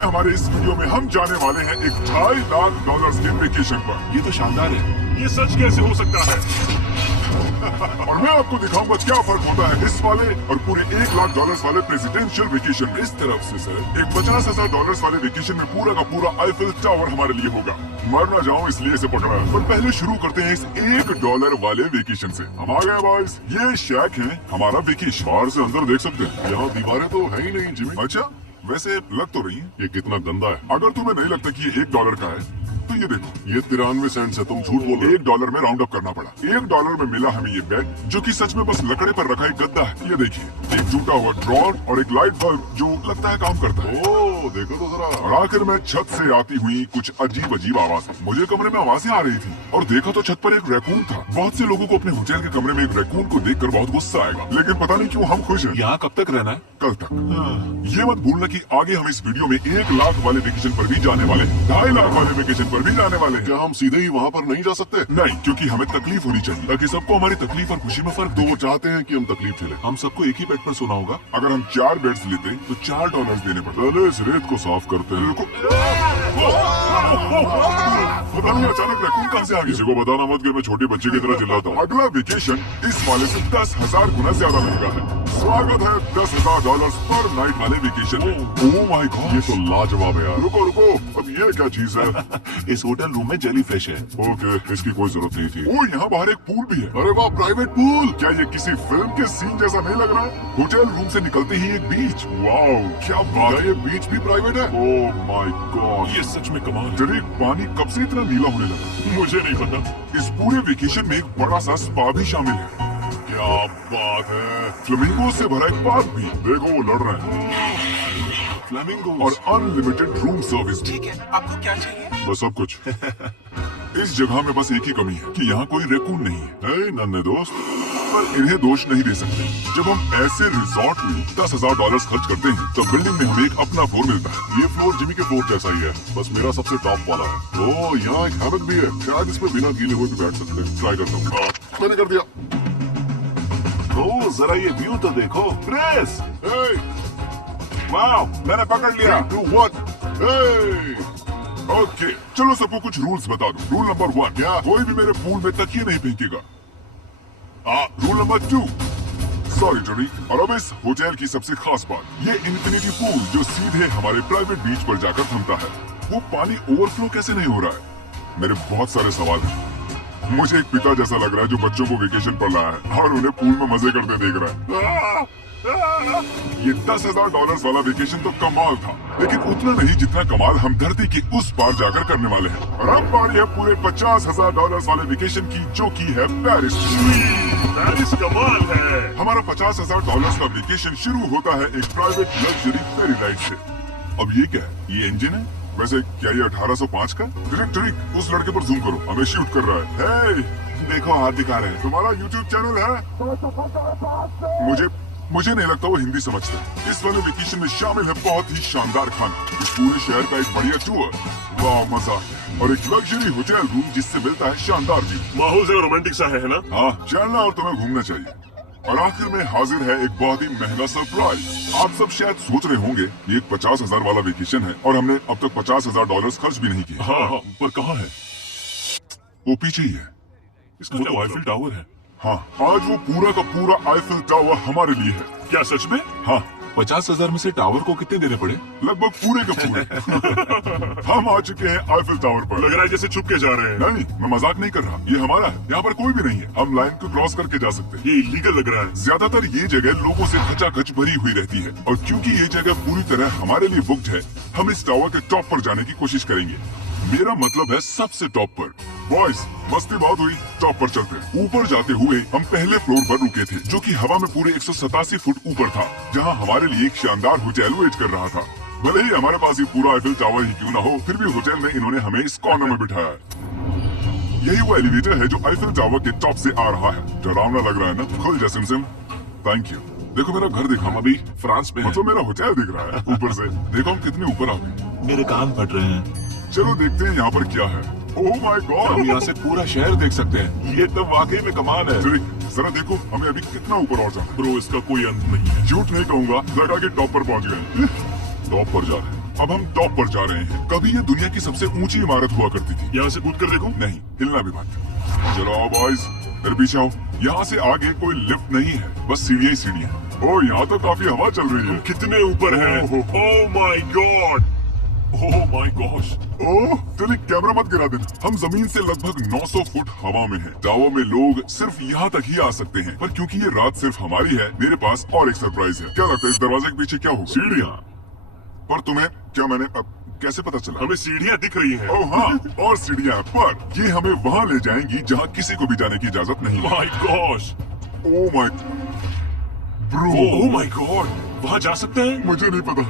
हमारे इस वीडियो में हम जाने वाले हैं एक $2.5 लाख के वेकेशन पर। ये तो शानदार है। ये सच कैसे हो सकता है? और मैं आपको दिखाऊंगा क्या फर्क होता है इस वाले और पूरे $1 लाख वाले प्रेसिडेंशियल वेकेशन में। इस तरफ से सर एक $50,000 वाले वेकेशन में पूरा का पूरा आईफिल टावर हमारे लिए होगा। मर ना जाऊं इसलिए इसे पकड़ा है। पर पहले शुरू करते हैं इस $1 वाले वेकेशन से। हम आ गए बॉयज। ये शैक है हमारा वेकेशन। बाहर से अंदर देख सकते हैं। यहाँ दीवारें तो है ही नहीं जिमी। अच्छा वैसे लग तो रही है। ये कितना गंदा है। अगर तुम्हें नहीं लगता कि ये $1 का है तो ये देखो, ये 93 सेंट है। तुम झूठ बोल रहे हो। $1 में राउंड अप करना पड़ा। $1 में मिला हमें ये बेड जो कि सच में बस लकड़े पर रखा एक गद्दा है। ये देखिए, एक टूटा हुआ ड्रॉर और एक लाइट बल्ब जो लगता है काम करता है। ओह देखो तो जरा। और आखिर में छत से आती हुई कुछ अजीब अजीब आवाज। मुझे कमरे में आवाजें आ रही थी और देखा तो छत पर एक रैकून था। बहुत से लोगों को अपने होटल के कमरे में एक रैकून को देखकर बहुत गुस्सा आएगा, लेकिन पता नहीं क्यों हम खुश हैं। यहाँ कब तक रहना है? कल तक। ये मत भूलना कि आगे हम इस वीडियो में $1 लाख वाले वेकेशन पर भी जाने वाले हैं, $2.5 लाख वाले वेकेशन पर भी जाने वाले हैं। क्या हम सीधे ही वहाँ पर नहीं जा सकते? नहीं, क्योंकि हमें तकलीफ होनी चाहिए ताकि सबको हमारी तकलीफ और खुशी में फर्क तो दो। वो चाहते हैं कि हम तकलीफ झेलें। हम सबको एक ही बेड पर सोना होगा। अगर हम 4 बेड्स लेते तो $4 देने पड़ते। पहले इस रेत को साफ करते हैं। पता नहीं अचानक रैकून कहाँ से आ गई। किसी को बताना मत कि मैं छोटे बच्चे की तरह चिल्लाता हूँ। अगला वेकेशन इस वाले से 10,000 गुना ज्यादा महंगा है। स्वागत है $10,000 पर नाइट वाले वेकेशन में। ओह माय गॉड, ये तो लाजवाब है यार। रुको रुको, अब ये क्या चीज है? इस होटल रूम में जेली फिश है। ओके, इसकी कोई जरूरत नहीं थी। ओह, यहाँ बाहर एक पूल भी है। अरे वाह, प्राइवेट पूल। क्या ये किसी फिल्म के सीन जैसा नहीं लग रहा? होटल रूम से निकलते ही एक बीच। वाओ, क्या बात है। ये बीच भी प्राइवेट है? ओह माय गॉड, ये सच में कमाल है। डरेक, पानी कब से इतना नीला होने लगा? मुझे नहीं पता। इस पूरे वेकेशन में एक बड़ा सा स्पा भी शामिल है। क्या बात है। फ्लेमिंगो से भरा एक पार्क भी। देखो वो लड़ रहे हैं। फ्लेमिंगो और अनलिमिटेड रूम सर्विस। ठीक है, आपको क्या चाहिए? बस सब कुछ। इस जगह में बस एक ही कमी है कि यहाँ कोई रैकून नहीं है। है नन्हे दोस्त। पर इन्हें दोष नहीं दे सकते। जब हम ऐसे रिजॉर्ट में $10,000 खर्च करते हैं तो बिल्डिंग में हमें एक अपना फ्लोर मिलता है। ये फ्लोर जिमी के फ्लोर जैसा ही है, बस मेरा सबसे टॉप वाला है। ओह, यहाँ एक हैमक भी है। शायद इसमें बिना गीले हुए भी बैठ सकते हैं। ट्राई करता हूँ। मैंने कर दिया। ओह, जरा ये व्यू तो देखो। क्रिस, वाओ, मैंने पकड़ लिया। Do what? ओके, चलो सबको कुछ रूल्स बता दो। रूल नंबर 1, क्या? कोई भी मेरे पूल में तकिए नहीं फेंकेगा। रूल नंबर 2, सॉरी जोरी। और अब इस होटल की सबसे खास बात, ये इन्फिनिटी पूल जो सीधे हमारे प्राइवेट बीच पर जाकर थमता है, वो पानी ओवरफ्लो कैसे नहीं हो रहा है? मेरे बहुत सारे सवाल हैं। मुझे एक पिता जैसा लग रहा है जो बच्चों को वेकेशन पर लाया है और उन्हें पूल में मजे करते देख रहा है। ये $10,000 वाला वेकेशन तो कमाल था, लेकिन उतना नहीं जितना कमाल हम धरती के उस पार जाकर करने वाले हैं। और अब बारी है पूरे $50,000 वाले वेकेशन की, जो की है पेरिस। पेरिस कमाल है। हमारा $50,000 का वेकेशन शुरू होता है एक प्राइवेट लग्जरी फेरी राइड से। अब ये क्या है? ये इंजन है? वैसे क्या ये 1805 का? ट्रिक, उस लड़के पर जूम करो, हमें शूट कर रहा है। हे, देखो हाथ दिखा रहे हैं। तुम्हारा YouTube चैनल है? मुझे नहीं लगता वो हिंदी समझते। इस वाले वेकेशन में शामिल है बहुत ही शानदार खाना, इस पूरे शहर का एक बढ़िया टूर, वाह मजा, और एक लग्जरी होटल रूम जिससे मिलता है शानदार व्यू। माहौल जरा रोमांटिक सा है ना? हाँ, चलना और तुम्हें घूमना चाहिए। और आखिर में हाजिर है एक बहुत ही महंगा सरप्राइज। आप सब शायद सोच रहे होंगे ये एक 50,000 वाला वेकेशन है और हमने अब तक $50,000 खर्च भी नहीं किया। हाँ, पर कहाँ है? वो पीछे ही है। इसका मतलब आईफिल टावर है। हाँ, आज वो पूरा का पूरा आईफिल टावर हमारे लिए है। क्या सच में? हाँ, 50,000 में से टावर को कितने देने पड़े? लगभग पूरे का पूरे। हम आ चुके हैं आईफिल टावर पर। लग रहा है जैसे छुप के जा रहे हैं। नहीं, मैं मजाक नहीं कर रहा, ये हमारा है। यहाँ पर कोई भी नहीं है, हम लाइन को क्रॉस करके जा सकते हैं। ये इलीगल लग रहा है। ज्यादातर ये जगह लोगों से खचाखच भरी हुई रहती है, और क्योंकि ये जगह पूरी तरह हमारे लिए बुक्ड है, हम इस टावर के टॉप पर जाने की कोशिश करेंगे। मेरा मतलब है सबसे टॉप पर। बॉयज, मस्ती बहुत हुई, टॉप पर चलते हैं। ऊपर जाते हुए हम पहले फ्लोर पर रुके थे, जो कि हवा में पूरे 187 फुट ऊपर था, जहां हमारे लिए एक शानदार होटल वेट कर रहा था। भले ही हमारे पास ये पूरा आईफिल टावर ही क्यों ना हो, फिर भी होटल में इन्होंने हमें इस कॉर्नर में बिठाया है। यही वो एलिवेटर है जो आईफिल टावर के टॉप से आ रहा है। डरावना लग रहा है ना? खुल जा सिमसिम। Thank you. देखो मेरा घर देखो, हम अभी फ्रांस में हैं। मतलब मेरा होटल दिख रहा है ऊपर से। देखो हम कितने ऊपर आ गए। मेरे कान फट रहे हैं। चलो देखते हैं यहाँ पर क्या है। ओह माय हम गॉड, यहाँ से पूरा शहर देख सकते हैं। ये तो वाकई में कमाल है। जरा देखो हमें अभी कितना ऊपर और जाना है। ब्रो, इसका कोई अंत नहीं है। झूठ नहीं कहूँगा, लगा के टॉप पर पहुँच गए। टॉप पर जा रहे हैं। अब हम टॉप पर जा रहे हैं। कभी ये दुनिया की सबसे ऊंची इमारत हुआ करती थी। यहाँ से कूद कर देखो। नहीं, हिलना भी मत। चलो आओ बॉयज, मेरे पीछे आओ। यहाँ से आगे कोई लिफ्ट नहीं है, बस सीढ़ियां ही सीढ़ियां। ओह, यहाँ तो काफी हवा चल रही है। कितने ऊपर है? Oh my god, oh my gosh. Oh, चलिए कैमरा मत गिरा देना। हम जमीन से लगभग 900 फुट हवा में हैं। टावर में लोग सिर्फ यहाँ तक ही आ सकते हैं, पर क्योंकि ये रात सिर्फ हमारी है, मेरे पास और एक सरप्राइज है। क्या लगता है इस दरवाजे के पीछे क्या होगा? सीढ़ियाँ। पर तुम्हें क्या मैंने अब कैसे पता चला? हमें सीढ़ियाँ दिख रही हैं। ओह हाँ, और सीढ़ियाँ, पर ये हमें वहाँ ले जाएंगी जहाँ किसी को भी जाने की इजाजत नहीं है। My gosh, oh my bro, oh my God, वहाँ जा सकते हैं? मुझे नहीं पता।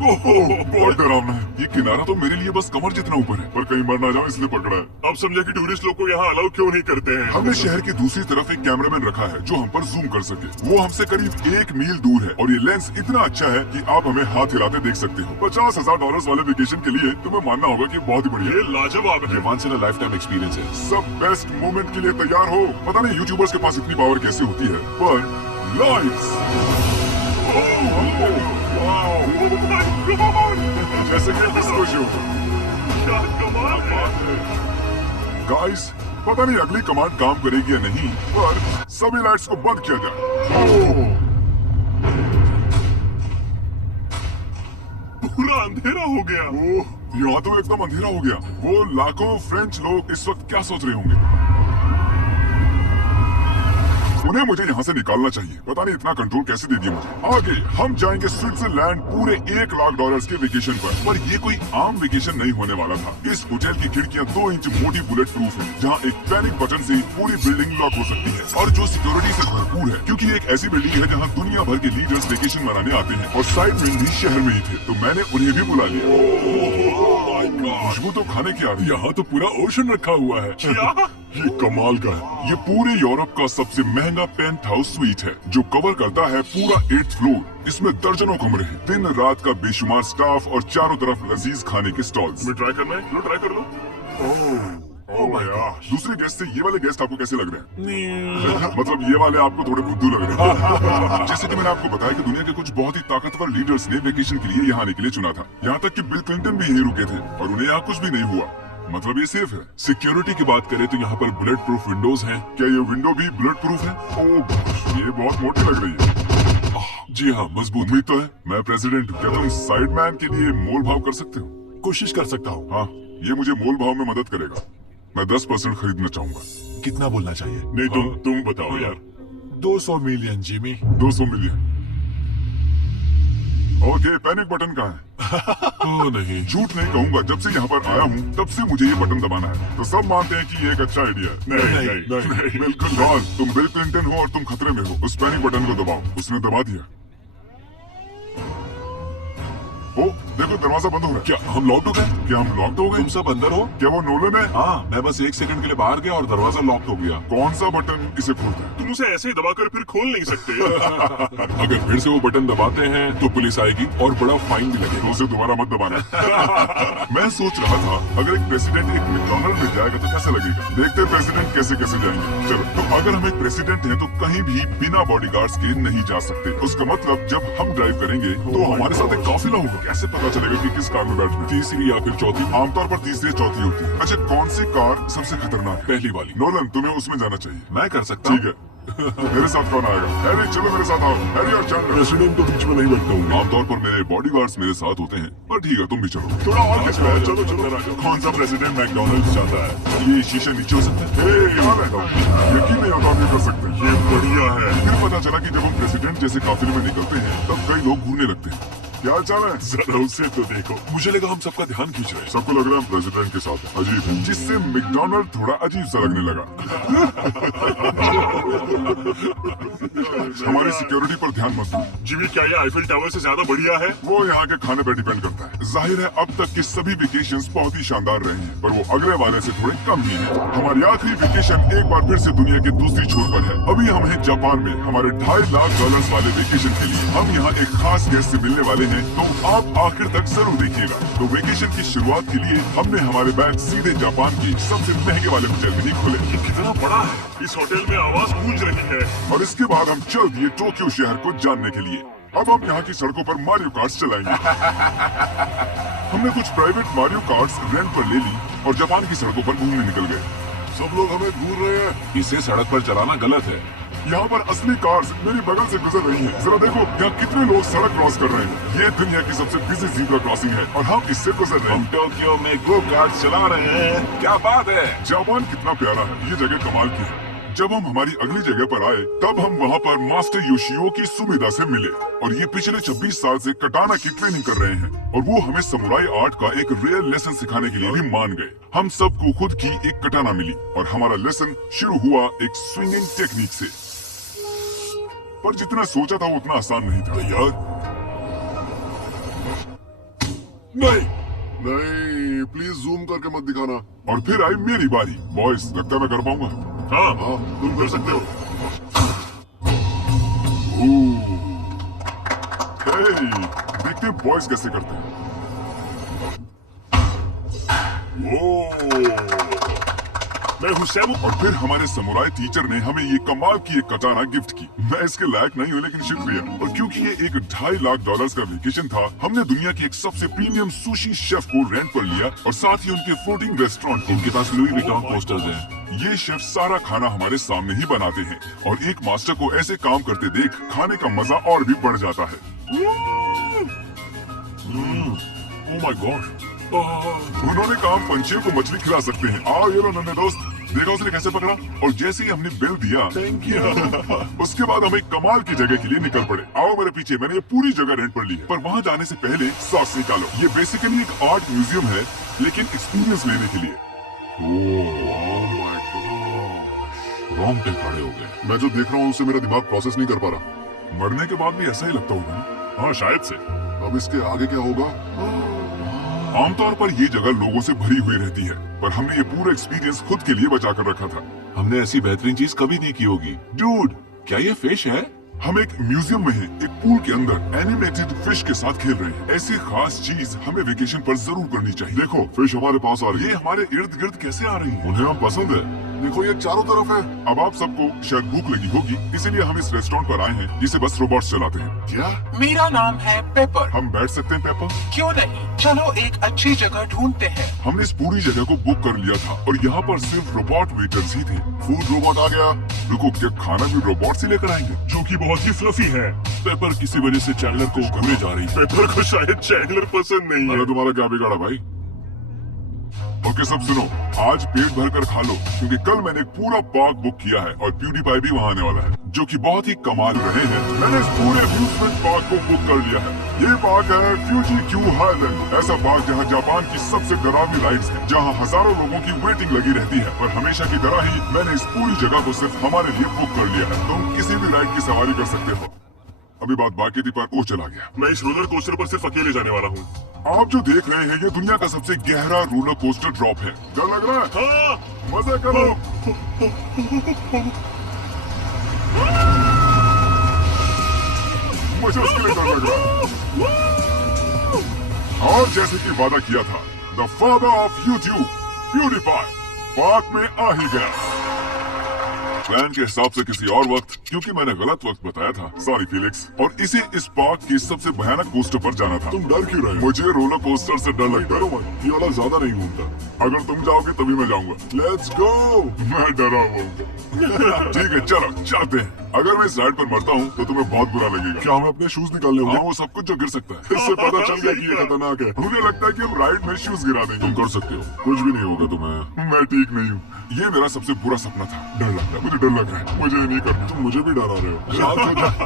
ओह, बहुत डरावना है। ये किनारा तो मेरे लिए बस कमर जितना ऊपर है, पर कहीं मर ना जाओ इसलिए पकड़ा है। अब समझा कि टूरिस्ट लोग को यहाँ अलाउ क्यों नहीं करते हैं। हमने शहर की दूसरी तरफ एक कैमरामैन रखा है जो हम पर जूम कर सके। वो हमसे करीब 1 मील दूर है और ये लेंस इतना अच्छा है कि आप हमें हाथ हिलाते देख सकते हो। $50,000 वाले वेकेशन के लिए तुम्हें मानना होगा कि बहुत ही बढ़िया ये लाजवाब है। Once in a lifetime experience है। सब बेस्ट मोमेंट के लिए तैयार हो। पता नहीं यूट्यूबर्स के पास इतनी पावर कैसे होती है, पर लाइट्स, जैसे कि डिस्को शो। क्या कमाल है। गाइस, पता नहीं अगली कमांड काम करेगी या नहीं, पर सभी लाइट्स को बंद किया जाए। पूरा अंधेरा हो गया। ओह, यहाँ तो एकदम अंधेरा हो गया। वो लाखों फ्रेंच लोग इस वक्त क्या सोच रहे होंगे? उन्हें मुझे यहाँ से निकालना चाहिए। पता नहीं इतना कंट्रोल कैसे दे दिया मुझे। आगे हम जाएंगे स्विट्जरलैंड पूरे $1,00,000 के वेकेशन पर ये कोई आम वेकेशन नहीं होने वाला था। इस होटल की खिड़कियाँ 2 इंच मोटी बुलेट प्रूफ है, जहाँ एक पैनिक बटन से पूरी बिल्डिंग लॉक हो सकती है, और जो सिक्योरिटी से भरपूर है, क्योंकि ये एक ऐसी बिल्डिंग है जहाँ दुनिया भर के लीडर्स वेकेशन मनाने आते हैं। और साइड में भी शहर में ही थे, तो मैंने उन्हें भी बुला लिया। खुशबू तो खाने की आ रही है। यहाँ तो पूरा ओशन रखा हुआ है। क्या? ये कमाल का है। ये पूरे यूरोप का सबसे महंगा पेंट हाउस स्वीट है, जो कवर करता है पूरा 8th फ्लोर। इसमें दर्जनों कमरे हैं, दिन रात का बेशुमार स्टाफ और चारों तरफ लजीज खाने के स्टॉल्स। मैं ट्राई करना है? लो ट्राई कर लो। Oh my god. दूसरे गेस्ट से ये वाले गेस्ट आपको कैसे लग रहे हैं? मतलब ये वाले आपको थोड़े बुद्धू लग रहे हैं। जैसे कि मैंने आपको बताया कि दुनिया के कुछ बहुत ही ताकतवर लीडर्स ने वेकेशन के लिए यहाँ आने के लिए चुना था। यहाँ तक कि बिल क्लिंटन भी यहीं रुके थे, और उन्हें यहाँ कुछ भी नहीं हुआ। मतलब ये सेफ है। सिक्योरिटी की बात करें तो यहाँ पर बुलेट प्रूफ विंडोज हैं। क्या ये विंडो भी बुलेट प्रूफ है? ओह, ये बहुत मोटी लग रही है। जी हाँ, मजबूत। उम्मीद तो है। मैं प्रेसिडेंट हूँ, क्या तुम साइड मैन के लिए मोल भाव कर सकते हो? कोशिश कर सकता हूँ। हाँ, ये मुझे मोल भाव में मदद करेगा। मैं 10% खरीदना चाहूंगा। कितना बोलना चाहिए? नहीं, तुम बताओ यार। 200 million Jimmy. 200 million. Okay, panic button कहाँ है? ओह नहीं, झूठ नहीं कहूंगा, जब से यहाँ पर आया हूँ तब से मुझे ये बटन दबाना है। तो सब मानते हैं कि ये एक अच्छा आइडिया है। नहीं। बिल्कुल नहीं। तुम बिल क्लिंटन हो और तुम खतरे में हो। उस पैनिक बटन को दबाओ। उसने दबा दिया। ओ, देखो दरवाजा बंद हो रहा है। क्या हम लॉक हो गए? क्या हम लॉक्ड हो गए? तुम सब अंदर हो? क्या वो नोलन है? हाँ, मैं बस 1 सेकंड के लिए बाहर गया और दरवाजा लॉक हो गया। कौन सा बटन इसे खोलता है? तुम उसे ऐसे ही दबाकर फिर खोल नहीं सकते। अगर फिर से वो बटन दबाते हैं तो पुलिस आएगी और बड़ा फाइन भी तो लगेगा। उसे दोबारा मत दबाना। मैं सोच रहा था, अगर एक प्रेसिडेंट एक मैकडॉनल्ड में जाएगा तो कैसा लगेगा। देखते हैं प्रेसिडेंट कैसे कैसे जाएंगे। चलो, तो अगर हम एक प्रेसिडेंट हैं तो कहीं भी बिना बॉडीगार्ड्स के नहीं जा सकते। उसका मतलब जब हम ड्राइव करेंगे तो हमारे साथ एक काफिला होगा। कैसे पता चलेगा कि किस कार में बैठना है? तीसरी या फिर चौथी? आमतौर पर तीसरी चौथी होती है। अच्छा, कौन सी कार सबसे खतरनाक है? पहली वाली। नोलन, तुम्हें उसमें जाना चाहिए। मैं कर सकता हूँ। ठीक है। मेरे साथ कौन आएगा? हैरी, चलो मेरे साथ आओ। हैरी और चैंडलर। प्रेसिडेंट तो बीच में नहीं बैठता हूँ। आमतौर पर मेरे बॉडीगार्ड्स मेरे साथ होते हैं, पर ठीक है, तुम भी चलो। थोड़ा और खिंचवाओ। चलो अंदर आ जाओ। कौन सा प्रेसिडेंट मैकडॉनल्ड्स चाहता है? ये शीशे नीचे हो सकता है। यहाँ बैठा हूँ। यकीन नहीं होता, हम ये कर सकते हैं। ये बढ़िया है। फिर पता चला कि जब हम प्रेसिडेंट जैसे काफिले में निकलते हैं तब कई लोग घूरने लगते हैं। क्या हाल चाल है? जरा उसे तो देखो। मुझे लगा हम सबका ध्यान खींच रहे हैं। सबको लग रहा है हम प्रेसिडेंट के साथ हैं। अजीब है, जिससे मैकडॉनल्ड थोड़ा अजीब सा लगने लगा। हमारी सिक्योरिटी पर ध्यान मत दो। जिमी, क्या ये आईफिल टावर से ज्यादा बढ़िया है? वो यहाँ के खाने पर डिपेंड करता है। जाहिर है अब तक के सभी वेकेशंस बहुत ही शानदार रहे हैं, पर वो अगले वाले से थोड़े कम ही हैं। हमारी आखिरी वेकेशन एक बार फिर से दुनिया के दूसरी छोर पर है। अभी हम हैं जापान में, हमारे $2.5 लाख वाले वेकेशन के लिए। हम यहाँ एक खास गेस्ट से मिलने वाले हैं, तो आप आखिर तक जरूर देखिएगा। तो वेकेशन की शुरुआत के लिए हमने हमारे बैग सीधे जापान के सबसे महंगे वाले होटल में ही खोले। ये कितना बड़ा है। इस होटल में आवाज गूंज रही है। और इसके बाद हम चल दिए टोक्यो शहर को जानने के लिए। अब हम यहाँ की सड़कों पर मारियो कार्ट्स चलाएंगे। हमने कुछ प्राइवेट मारियो कार्ट्स रेंट पर ले ली और जापान की सड़कों पर घूमने निकल गए। सब लोग हमें घूर रहे हैं। इसे सड़क पर चलाना गलत है। यहाँ पर असली कार्स मेरी बगल से गुजर रही हैं। जरा देखो यहाँ कितने लोग सड़क क्रॉस कर रहे हैं। ये दुनिया की सबसे बिजी ज़ीब्रा क्रॉसिंग है और हम इससे गुजर रहे हम हैं। टोक्यो में गो कार्ट चला रहे हैं। क्या बात है। जापान कितना प्यारा है, ये जगह कमाल की है। जब हम हमारी अगली जगह पर आए तब हम वहाँ पर मास्टर योशियो की सुमिदा से मिले और ये पिछले 26 साल से कटाना की ट्रेनिंग कर रहे हैं और वो हमें समुराई आर्ट का एक रियल लेसन सिखाने के लिए भी मान गए। हम सबको खुद की एक कटाना मिली और हमारा लेसन शुरू हुआ एक स्विंगिंग टेक्निक से। पर जितना सोचा था उतना आसान नहीं था। यार नहीं, प्लीज जूम करके मत दिखाना। और फिर आई मेरी बारी। बॉयज, लगता है मैं कर पाऊंगा। हाँ, तुम कर सकते हो। देखते हैं बॉयज कैसे करते हैं। मैं हुसैन। और फिर हमारे समुराई टीचर ने हमें ये कमाल की एक कटाना गिफ्ट की। मैं इसके लायक नहीं हूँ लेकिन शुक्रिया। और क्योंकि ये एक $2.5 लाख का वेकेशन था, हमने दुनिया के एक सबसे प्रीमियम सुशी शेफ को रेंट पर लिया और साथ ही उनके फ्लोटिंग रेस्टोरेंट। इनके पास लुई विटॉन पोस्टर्स हैं। ये शेफ सारा खाना हमारे सामने ही बनाते हैं और एक मास्टर को ऐसे काम करते देख खाने का मजा और भी बढ़ जाता है। Oh my God. उन्होंने कहा हम पंछियों को मछली खिला सकते हैं। आओ ये लो नन्हे दोस्त। देखा उसने कैसे पकड़ा। और जैसे ही हमने बिल दिया थैंक यू। उसके बाद हम एक कमाल की जगह के लिए निकल पड़े। आओ मेरे पीछे। मैंने ये पूरी जगह रेंट पर ली है, पर वहाँ जाने से पहले सॉक्स निकालो। ये बेसिकली एक आर्ट म्यूजियम है लेकिन एक्सपीरियंस लेने के लिए। रोंगटे खड़े हो गए। मैं जो देख रहा हूँ उससे मेरा दिमाग प्रोसेस नहीं कर पा रहा। मरने के बाद भी ऐसा ही लगता होगा ना? हाँ, शायद से। अब इसके आगे क्या होगा? आमतौर पर ये जगह लोगों से भरी हुई रहती है, पर हमने ये पूरा एक्सपीरियंस खुद के लिए बचा कर रखा था। हमने ऐसी बेहतरीन चीज कभी नहीं की होगी। डूड, क्या ये फिश है? हम एक म्यूजियम में हैं, एक पूल के अंदर एनिमेटेड फिश के साथ खेल रहे हैं। ऐसी खास चीज हमें वेकेशन पर जरूर करनी चाहिए। देखो फिश हमारे पास आ रही ये है। हमारे इर्द गिर्द कैसे आ रही है? उन्हें हम पसंद है। देखो ये चारों तरफ है। अब आप सबको शायद भूख लगी होगी, इसीलिए हम इस रेस्टोरेंट पर आए हैं जिसे बस रोबोट्स चलाते हैं। क्या? मेरा नाम है पेपर। हम बैठ सकते हैं पेपर? क्यों नहीं, चलो एक अच्छी जगह ढूंढते हैं। हमने इस पूरी जगह को बुक कर लिया था और यहाँ पर सिर्फ रोबोट वेटर्स ही थे। फूड रोबोट आ गया। रुको, क्या खाना भी रोबोट से लेकर आएंगे? जो कि बहुत ही फ्लफी है। पेपर किसी वजह से चैंडलर को घूरे जा रही है। पेपर को शायद चैंडलर पसंद नहीं अरे तुम्हारा क्या बिगाड़ा भाई? ओके सब सुनो, आज पेट भर कर खा लो क्योंकि कल मैंने एक पूरा पार्क बुक किया है और प्यूडीपाई भी वहाँ आने वाला है, जो कि बहुत ही कमाल रहे हैं। मैंने इस पूरे अम्यूजमेंट पार्क को बुक कर लिया है। ये पार्क है फ्यूजी क्यू हाईलैंड, ऐसा पार्क जहाँ जापान की सबसे डरावनी राइड्स है, जहाँ हजारों लोगों की वेटिंग लगी रहती है। और हमेशा की तरह ही मैंने इस पूरी जगह को सिर्फ हमारे लिए बुक कर लिया है। तुम किसी भी राइड की सवारी कर सकते हो। अभी बात बाकी थी पर वो चला गया। मैं इस रोलर कोस्टर पर सिर्फ अकेले जाने वाला हूँ। आप जो देख रहे हैं ये दुनिया का सबसे गहरा रोलर कोस्टर ड्रॉप है। डर लग रहा है? हाँ। मजे करो। मुझे उसके लिए डर लग रहा है। और जैसे कि वादा किया था, the father of YouTube PewDiePie park में आ ही गया। प्लान के हिसाब से किसी और वक्त, क्योंकि मैंने गलत वक्त बताया था। Sorry Felix. और इसे इस पार्क के सबसे भयानक कोस्टर पर जाना था। तुम डर क्यों रहे हो? मुझे रोलर कोस्टर से डर लगता डरो है। मत, ये वाला ज्यादा नहीं घूमता। अगर तुम जाओगे तभी मैं जाऊंगा। Let's go. मैं डरा हुआ हूँ। ठीक है चलो चलते हैं। अगर मैं इस राइड पर मरता हूँ तो तुम्हें बहुत बुरा लगेगा। क्या हमें अपने शूज निकालने हाँ, होंगे? वो सब कुछ जो गिर सकता है। इससे पता चल गया कि ये खतरनाक है। मुझे लगता है कि हम राइड में शूज गिरा देंगे। तुम कर सकते हो, कुछ भी नहीं होगा तुम्हें। मैं ठीक नहीं हूँ। ये मेरा सबसे बुरा सपना था। डर लग रहा है, मुझे डर लग रहा है। मुझे ये नहीं करना। तुम मुझे भी डरा रहे हो। शांत हो जाओ।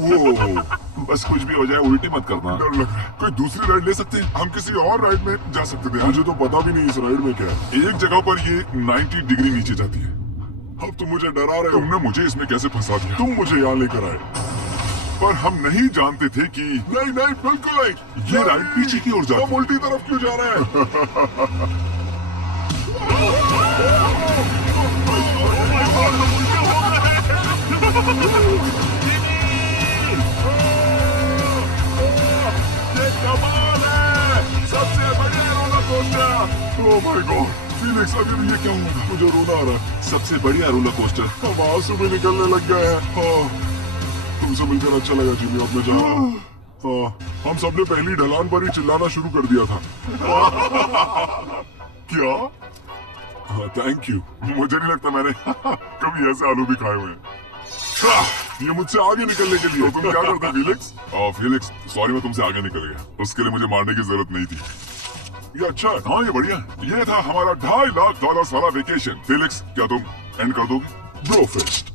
वो बस कुछ भी हो जाए उल्टी मत करना। डर लग रहा है। कोई दूसरी राइड ले सकते हैं? हम किसी और राइड में जा सकते थे। मुझे तो पता भी नहीं इस राइड में क्या है। एक जगह पर ये 90 डिग्री नीचे जाती है। अब तुम मुझे डरा रहे हो। तुमने मुझे इसमें कैसे फंसा दिया? तुम मुझे यहाँ लेकर आए। पर हम नहीं जानते थे कि नहीं नहीं, बिल्कुल नहीं। ये राइड पीछे की ओर जाती हम है। उल्टी तरफ क्यों जा रहे हैं? सबसे बड़े roller coaster. Oh my God, Felix अभी भी ये क्या हुआ? मुझे रोना आ रहा है। सबसे बढ़िया रोलर कोस्टर। अब आंसू भी निकलने लग गए हैं। तुमसे मिलकर अच्छा लगा जिमी, अब मैं जा रहा हूँ। हम सबने पहली ढलान पर ही चिल्लाना शुरू कर दिया था। क्या? हाँ, थैंक यू। मुझे नहीं लगता मैंने कभी ऐसे आलू भी खाए हुए हैं। ये मुझसे आगे निकलने के लिए तुम क्या करते फिलिक्स? फिलिक्स, सॉरी मैं तुमसे आगे निकल गया। उसके लिए मुझे मारने की जरूरत नहीं थी। ये अच्छा है। हाँ ये बढ़िया है। ये था हमारा $2.5 लाख वाला वेकेशन। फिलिक्स, क्या तुम एंड कर दोगे? Bro fist.